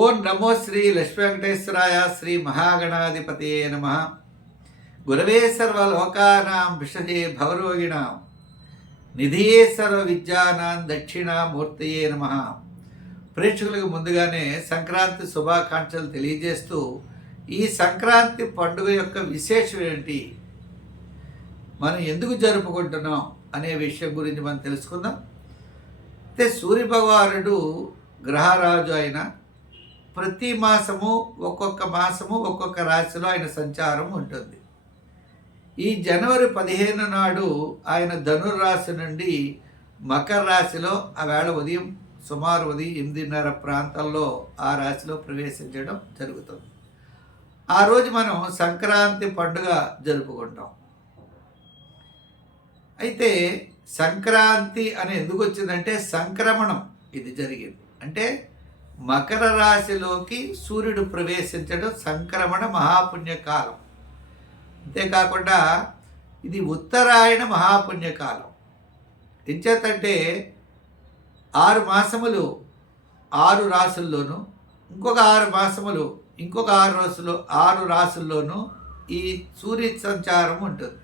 ఓం నమో శ్రీ లక్ష్మీ వెంకటేశ్వరాయ శ్రీ మహాగణాధిపతయే నమ. గురవే సర్వలోకానాం విషజే భవరోగిణాం నిధియే సర్వ విద్యానాం దక్షిణామూర్తయే నమ. ప్రేక్షకులకు ముందుగానే సంక్రాంతి శుభాకాంక్షలు తెలియజేస్తూ ఈ సంక్రాంతి పండుగ యొక్క విశేషం ఏంటి, మనం ఎందుకు జరుపుకుంటున్నాం అనే విషయం గురించి మనం తెలుసుకుందాం. అయితే సూర్యభగవానుడు గ్రహరాజు అయిన ప్రతి మాసము ఒక్కొక్క రాశిలో ఆయన సంచారం ఉంటుంది. ఈ జనవరి 15 నాడు ఆయన ధనుర్రాశి నుండి మకర రాశిలో ఆవేళ సుమారు ఉదయం 8:30 ప్రాంతంలో ఆ రాశిలో ప్రవేశించడం జరుగుతుంది. ఆ రోజు మనం సంక్రాంతి పండుగ జరుపుకుంటాం. అయితే సంక్రాంతి అని ఎందుకు వచ్చిందంటే సంక్రమణం ఇది జరిగింది. అంటే మకర రాశిలోకి సూర్యుడు ప్రవేశించడం సంక్రమణ మహాపుణ్యకాలం. అంతేకాకుండా ఇది ఉత్తరాయణ మహాపుణ్యకాలం. ఎంచేతంటే 6 మాసములు 6 రాసుల్లోనూ ఇంకొక 6 మాసములు ఇంకొక 6 రాసుల్లోనూ ఈ సూర్య సంచారం ఉంటుంది.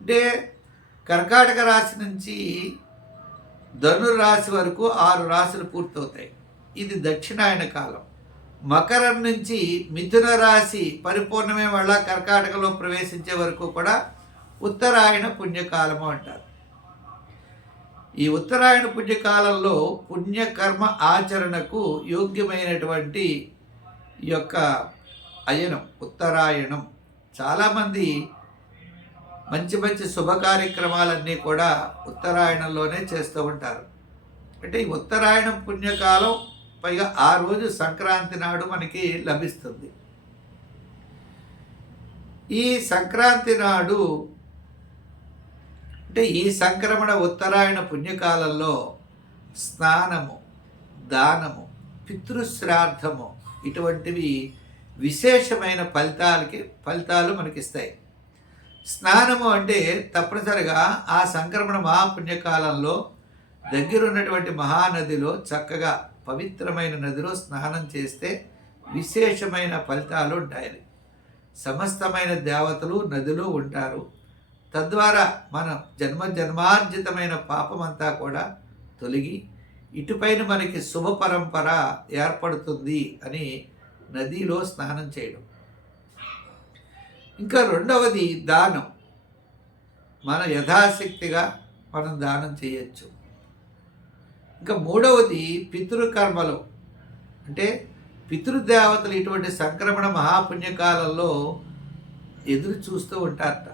అంటే కర్కాటక రాశి నుంచి ధనుర్రాశి వరకు 6 రాశులు పూర్తవుతాయి. ఇది దక్షిణాయన కాలం. మకరం నుంచి మిథున రాశి పరిపూర్ణమే వల్ల కర్కాటకలో ప్రవేశించే వరకు కూడా ఉత్తరాయణ పుణ్యకాలము అంటారు. ఈ ఉత్తరాయణ పుణ్యకాలంలో పుణ్యకర్మ ఆచరణకు యోగ్యమైనటువంటి ఈ యొక్క అయనం ఉత్తరాయణం. చాలామంది మంచి మంచి శుభ కార్యక్రమాలన్నీ కూడా ఉత్తరాయణంలోనే చేస్తూ ఉంటారు. అంటే ఈ ఉత్తరాయణం పుణ్యకాలం పైగా ఆ రోజు సంక్రాంతి నాడు మనకి లభిస్తుంది. ఈ సంక్రాంతి నాడు అంటే ఈ సంక్రమణ ఉత్తరాయణ పుణ్యకాలంలో స్నానము, దానము, పితృశ్రాద్ధము ఇటువంటివి విశేషమైన ఫలితాలు మనకిస్తాయి. స్నానము అంటే తప్పనిసరిగా ఆ సంక్రమణ మహాపుణ్యకాలంలో దగ్గరున్నటువంటి మహానదిలో చక్కగా పవిత్రమైన నదిలో స్నానం చేస్తే విశేషమైన ఫలితాలు ఉంటాయి. సమస్తమైన దేవతలు నదిలో ఉంటారు. తద్వారా మన జన్మార్జితమైన పాపమంతా కూడా తొలగి ఇటుపైన మనకి శుభ పరంపర ఏర్పడుతుంది అని నదిలో స్నానం చేయడం. ఇంకా రెండవది దానం. మన యథాశక్తిగా మనం దానం చేయొచ్చు. ఇంకా మూడవది పితృకర్మలు. అంటే పితృదేవతలు ఇటువంటి సంక్రమణ మహాపుణ్యకాలంలో ఎదురు చూస్తూ ఉంటారట.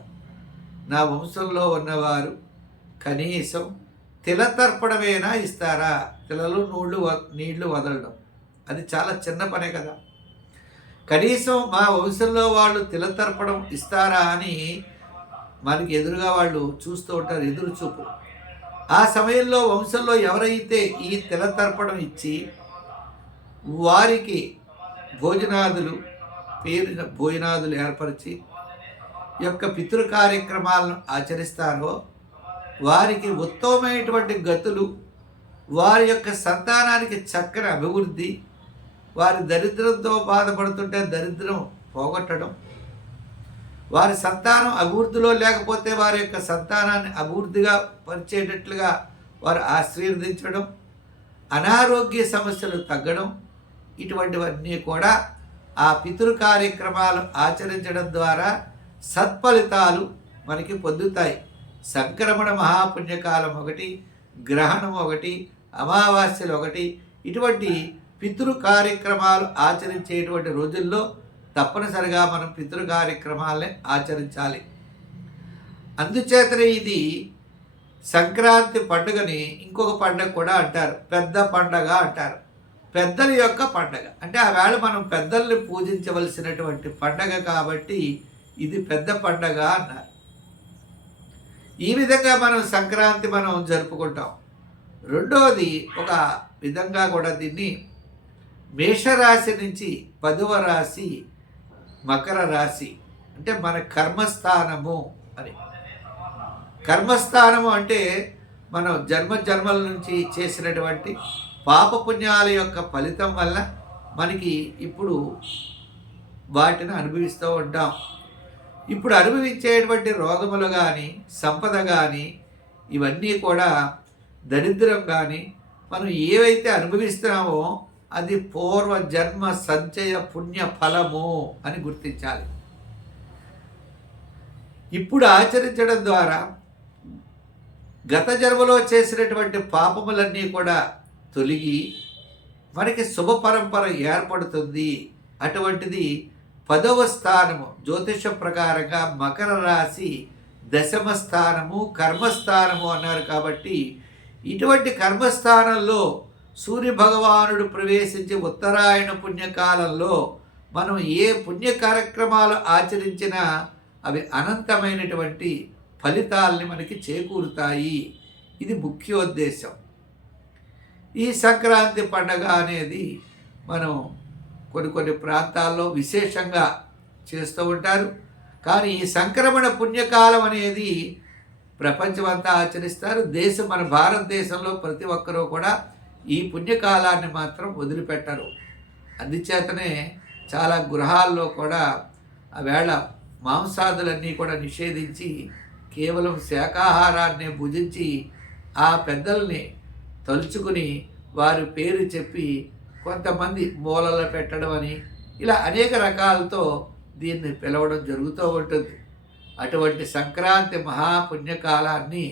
నా వంశంలో ఉన్నవారు కనీసం తిలతర్పణమైనా ఇస్తారా, తిలలో నీళ్లు వదలడం అది చాలా చిన్న పనే కదా. కనీసం మా వంశంలో వాళ్ళు తిలతర్పణం ఇస్తారా అని మనకి ఎదురుగా వాళ్ళు చూస్తూ ఉంటారు, ఎదురు చూపు. ఆ సమయంలో వంశంలో ఎవరైతే ఈ తిలతర్పణం ఇచ్చి వారికి భోజనాదులు ఏర్పరిచి యొక్క పితృ కార్యక్రమాలను ఆచరిస్తారో వారికి ఉత్తమమైనటువంటి గతులు, వారి యొక్క సంతానానికి చక్కని అభివృద్ధి, వారి దరిద్రంతో బాధపడుతుంటే దరిద్రం పోగొట్టడం, వారి సంతానం అభివృద్ధిలో లేకపోతే వారి యొక్క సంతానాన్ని అభివృద్ధిగా పరిచేటట్లుగా వారు ఆశీర్వదించడం, అనారోగ్య సమస్యలు తగ్గడం, ఇటువంటివన్నీ కూడా ఆ పితృ కార్యక్రమాలు ఆచరించడం ద్వారా సత్ఫలితాలు మనకి పొందుతాయి. సంక్రమణ మహాపుణ్యకాలం ఒకటి, గ్రహణం ఒకటి, అమావాస్యలు ఒకటి, ఇటువంటి పితృ కార్యక్రమాలు ఆచరించేటువంటి రోజుల్లో తప్పనిసరిగా మనం పితృ కార్యక్రమాలని ఆచరించాలి. అందుచేతనే ఇది సంక్రాంతి పండుగని ఇంకొక పండుగ కూడా అంటారు, పెద్ద పండగ అంటారు. పెద్దల యొక్క పండగ అంటే ఆవేళ మనం పెద్దల్ని పూజించవలసినటువంటి పండగ కాబట్టి ఇది పెద్ద పండగ అన్నారు. ఈ విధంగా మనం సంక్రాంతి జరుపుకుంటాం. రెండవది ఒక విధంగా కూడా దీన్ని మేషరాశి నుంచి 10వ రాశి మకర రాశి అంటే మన కర్మస్థానము అని. కర్మస్థానము అంటే మనం జన్మల నుంచి చేసినటువంటి పాపపుణ్యాల యొక్క ఫలితం వల్ల మనకి ఇప్పుడు వాటిని అనుభవిస్తూ ఉంటాం. ఇప్పుడు అనుభవించేటువంటి రోగములు కానీ, సంపద కానీ, ఇవన్నీ కూడా దరిద్రం కానీ మనం ఏవైతే అనుభవిస్తున్నామో అది పూర్వజన్మ సంచయ పుణ్య ఫలము అని గుర్తించాలి. ఇప్పుడు ఆచరించడం ద్వారా గత జన్మలో చేసినటువంటి పాపములన్నీ కూడా తొలగి మనకి శుభ పరంపర ఏర్పడుతుంది. అటువంటిది 10వ స్థానము జ్యోతిష ప్రకారంగా మకర రాశి దశమ స్థానము కర్మస్థానము అన్నారు. కాబట్టి ఇటువంటి కర్మస్థానంలో సూర్య భగవానుడు ప్రవేశించి ఉత్తరాయణ పుణ్యకాలంలో మనం ఏ పుణ్య కార్యక్రమాలు ఆచరించినా అవి అనంతమైనటువంటి ఫలితాలని మనకి చేకూరుతాయి. ఇది ముఖ్యోద్దేశం. ఈ సంక్రాంతి పండగ అనేది మనం కొన్ని ప్రాంతాల్లో విశేషంగా చేస్తూ ఉంటారు. కానీ ఈ సంక్రమణ పుణ్యకాలం అనేది ప్రపంచమంతా ఆచరిస్తారు. మన భారతదేశంలో ప్రతి ఒక్కరూ కూడా ఈ పుణ్యకాలాన్ని మాత్రం వదిలిపెట్టరు. అందుచేతనే చాలా గృహాల్లో కూడా ఆవేళ మాంసాదులన్నీ కూడా నిషేధించి కేవలం శాకాహారాన్ని భుజించి ఆ పెద్దల్ని తలుచుకుని వారి పేరు చెప్పి కొంతమంది మూలలు పెట్టడం అని ఇలా అనేక రకాలతో దీన్ని పిలవడం జరుగుతూ ఉంటుంది. అటువంటి సంక్రాంతి మహాపుణ్యకాలాన్ని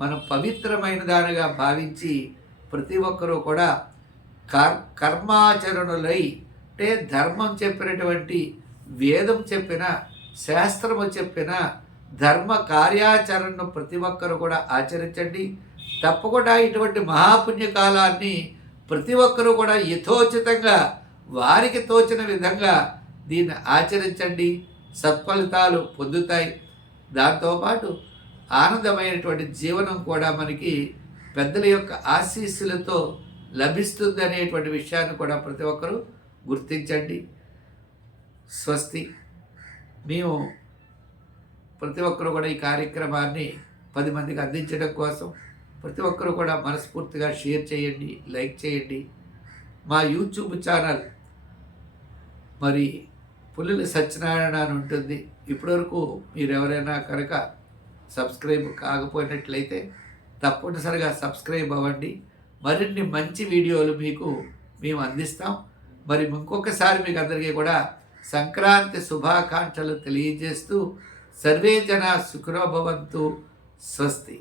మనం పవిత్రమైన దానిగా భావించి ప్రతి ఒక్కరూ కూడా కర్మాచరణులై, అంటే ధర్మం చెప్పినటువంటి వేదం చెప్పిన శాస్త్రము చెప్పిన ధర్మ కార్యాచరణను ప్రతి ఒక్కరు కూడా ఆచరించండి. తప్పకుండా ఇటువంటి మహాపుణ్యకాలాన్ని ప్రతి ఒక్కరూ కూడా యథోచితంగా వారికి తోచిన విధంగా దీన్ని ఆచరించండి. సత్ఫలితాలు పొందుతాయి. దాంతోపాటు ఆనందమైనటువంటి జీవనం కూడా మనకి పెద్దల యొక్క ఆశీస్సులతో లభిస్తుంది అనేటువంటి విషయాన్ని కూడా ప్రతి ఒక్కరూ గుర్తించండి. స్వస్తి. మేము ప్రతి ఒక్కరూ కూడా ఈ కార్యక్రమాన్ని 10 మందికి అందించడం కోసం ప్రతి ఒక్కరూ కూడా మనస్ఫూర్తిగా షేర్ చేయండి, లైక్ చేయండి. మా యూట్యూబ్ ఛానల్ మరి పుల్లెల సత్యనారాయణ అని ఉంటుంది. ఇప్పటివరకు మీరు ఎవరైనా కనుక సబ్స్క్రైబ్ కాకపోయినట్లయితే తప్పనిసరిగా సబ్స్క్రైబ్ అవ్వండి. మరిన్ని మంచి వీడియోలు మీకు మేము అందిస్తాం. మరి ఇంకొకసారి మీకు అందరికీ కూడా సంక్రాంతి శుభాకాంక్షలు తెలియజేస్తూ సర్వే జన సుఖినో భవంతు. స్వస్తి.